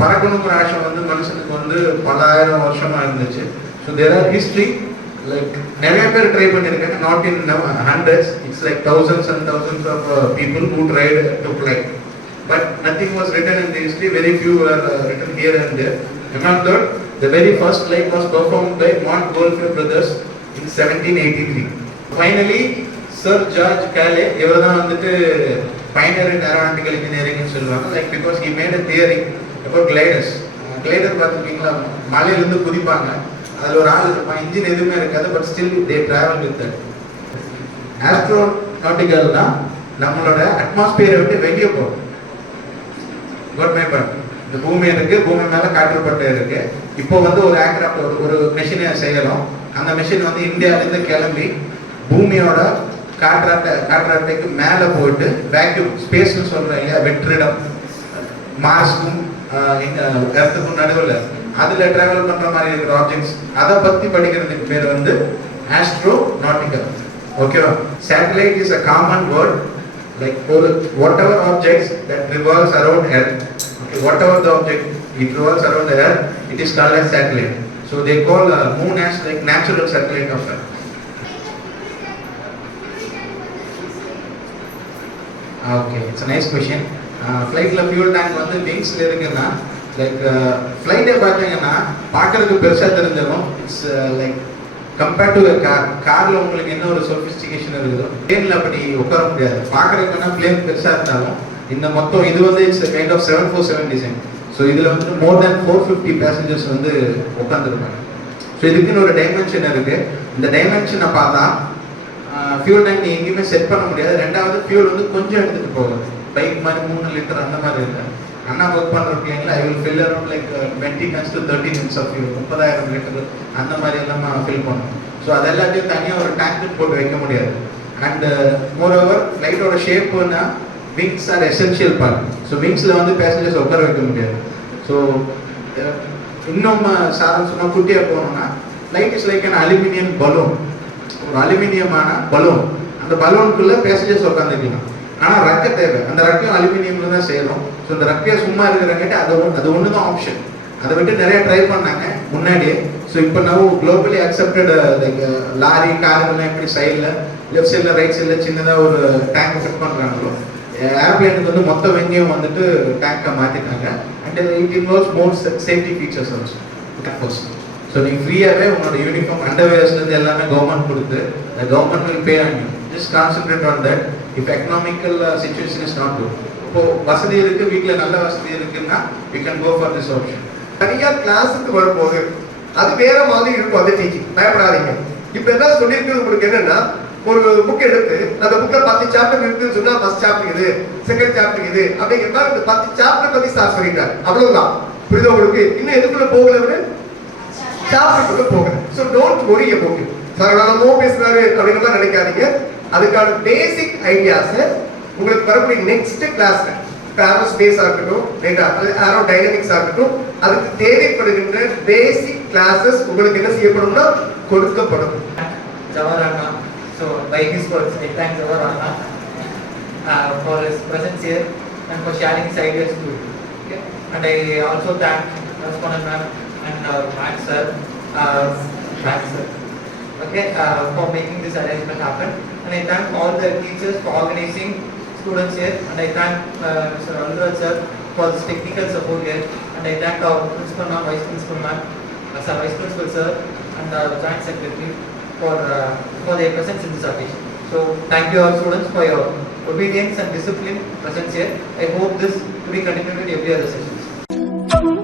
பறக்கணுங்கிற ஆசை வந்து மனுஷனுக்கு வந்து பல ஆயிரம் வருஷமா இருந்துச்சு. So there are history like நிறைய பேர் ட்ரை பண்ணியிருக்காங்க, not in hundreds, it's like thousands and thousands of people who tried to fly, but nothing was written in the history. Very few were written here and there. Among that, the very first flight was performed by Montgolfier brothers in 1783. Finally, Sir George Cayley, இவர் தான் வந்துட்டு pioneer in aeronautical engineering னு சொல்லுவாங்க. Like because he made a theory about gliders. Glider பார்த்துருக்கீங்களா, மலையிலேருந்து குதிப்பாங்க, அதில் ஒரு ஆள் இருப்பான், இன்ஜின் எதுவுமே இருக்காது, but still they travel with that. ஆஸ்ட்ரோநாட்டிக்கல்னா நம்மளோட அட்மாஸ்பியரை விட்டு வெளியே போகும். Good my point. இந்த பூமி இருக்கு, பூமி மேல காற்றுப்பட்டை இருக்கு. இப்போ வந்து ஒரு ஏர்கிராஃப்ட் ஒரு மெஷினை செய்யறோம். அந்த மெஷின் வந்து இந்தியாவிலேருந்து கிளம்பி பூமியோட காற்றாட்டைக்கு மேலே போயிட்டு வேக்யூம் ஸ்பேஸ்னு சொல்றேன் இல்லையா, வெற்றிடம், மார்ஸ்க்கும் எர்த்துக்கும் நடுவில் அதில் ட்ராவல் பண்ணுற மாதிரி இருக்கிற ஆப்ஜெக்ட்ஸ், அதை பற்றி படிக்கிறதுக்கு பேர் வந்து ஆஸ்ட்ரோநாட்டிக்கல். ஓகேவா? Satellite is a common word, like whatever objects that revolves around Earth, okay, whatever the object it revolves around the Earth, it is called as satellite. So they call moon as like natural satellite of Earth. Okay, it's a nice question. Flight la fuel tank வந்து wings ல இருக்குன்னா like flight பார்த்தீங்கன்னா பார்க்கறதுக்கு பெருசா தெரிஞ்சாலும் it's like compared to கார்ல உங்களுக்கு என்ன ஒரு சொபிஸ்டிகேஷன் இருக்குதோ பிளேன்ல அப்படி உட்கார முடியாது. பார்க்கறதுக்குன்னா பிளேன் பெருசா இருந்தாலும் இந்த மொத்தம் இது வந்து it's kind of 747 design. So இதுல வந்து மோர் தேன் 450 பேசஞ்சர்ஸ் வந்து உட்காந்துருப்பாங்க. ஸோ இதுக்குன்னு ஒரு டைமென்ஷன் இருக்கு. இந்த டைமென்ஷனை பார்த்தா ஃபியூல் டேங்க் நீ எங்கேயுமே செட் பண்ண முடியாது. ரெண்டாவது ஃபியூல் வந்து கொஞ்சம் எடுத்துட்டு போகும். பைக் மாதிரி 3 லிட்டர் அந்த மாதிரி இருக்கு. அண்ணா ஒர்க் பண்ற பிளேன்ல I will fill around like 20 tons to 30 tons of fuel, 30,000 litre அந்த மாதிரி எல்லாம் ஃபில் பண்ணணும். ஸோ அது எல்லாத்தையும் தனியாக ஒரு டேங்க்கு போட்டு வைக்க முடியாது. அண்ட் மோர் ஓவர் ஃப்ளைட்டோட ஷேப்புன்னா wings are essential part. So விங்ஸில் வந்து பேசஞ்சர்ஸ் உட்கார வைக்க முடியாது. ஸோ இன்னும் சாதாரணமாக குட்டியாக போகணும்னா flight is like an aluminium balloon, ஒரு அலுமினியமான பலூன். அந்த பலூனுக்குள்ளே பேசஞ்சர்ஸ் உட்காந்துக்கலாம். ஆனால் ரக்கை தேவை, அந்த ரக்கையும் அலுமினியம்ல தான் செய்யணும். ஸோ இந்த ரக்கையை சும்மா இருக்கிறங்காட்டி அது ஒன்று தான் ஆப்ஷன். அதை விட்டு நிறைய ட்ரை பண்ணாங்க முன்னாடியே. ஸோ இப்போ நம்ம குளோபலி அக்செப்டட் லைக் லாரி காருங்கெல்லாம் எப்படி சைடில் லெஃப்ட் சைடில் ரைட் சைடில் சின்னதாக ஒரு டேங்க் ஃபிட் பண்ணுறாங்களோ, ஏர்பிளைனுக்கு வந்து மொத்த வெங்கையும் வந்துட்டு டேங்கை மாற்றிட்டாங்க. And it involves more safety features also. So நீங்கள் ஃப்ரீயாகவே உங்களோட யூனிஃபார்ம் அண்டர்வேர்ஸ்லேருந்து எல்லாமே கவர்மெண்ட் கொடுத்து government will pay on you. Just concentrate on that. If economical situation is not good, இப்போ வசதி இருக்கு, வீட்டில் நல்ல வசதி இருக்குன்னா we can go for this option. தனியாக கிளாஸுக்கு வரும்போது அது வேற மாதிரி இருக்கும். அந்த டீச்சிங் பயப்படாதீங்க. இப்போ என்ன சொல்லியிருக்கிறது உங்களுக்கு என்னன்னா, ஒரு புக் எடுத்து அந்த புக்கில் 10 சாப்டர் இருக்குன்னு சொன்னா ஃபர்ஸ்ட் சாப்டர் இது, செகண்ட் சாப்டர் இது அப்படிங்கிற மாதிரி இந்த 10 சாப்டர் பத்தி சார் சொல்லிட்டாரு. அவ்வளவுதான். புரியுதா உங்களுக்கு? இன்னும் எதுக்குள்ள போகல, சாப்டருக்குள்ள போகல. So don't worry about it. Sir என்னமோ பேசுறாரு அப்படிங்கிற மாதிரி நினைக்காதீங்க. அதுக்கான பேசிக் ஐடியாஸை உங்களுக்கு வரக்கூடிய நெக்ஸ்ட் கிளாஸ்ல ஏரோஸ்பேஸா இருக்கட்டும், ஏரோ டைனமிக்ஸா இருக்கட்டும், அதுக்கு தேவைப்படுகின்ற பேசிக் கிளாஸஸ் உங்களுக்கு என்ன செய்யப்படும்னா கொடுக்கப்படும். Jawahar Anna, so by his words, I thank Jawahar Anna for his presence here and for sharing his ideas too. Okay? And I also thank Rasponan ma'am and Max sir, okay, for making this arrangement happen. And I thank all the teachers for organizing students here, and I thank Mr. Alraj sir for this technical support here, and I thank our principal ma'am, vice principal ma'am, vice principal sir, and joint secretary for their presence in this occasion. So thank you all students for your obedience and discipline presence here. I hope this to be continued in every other sessions.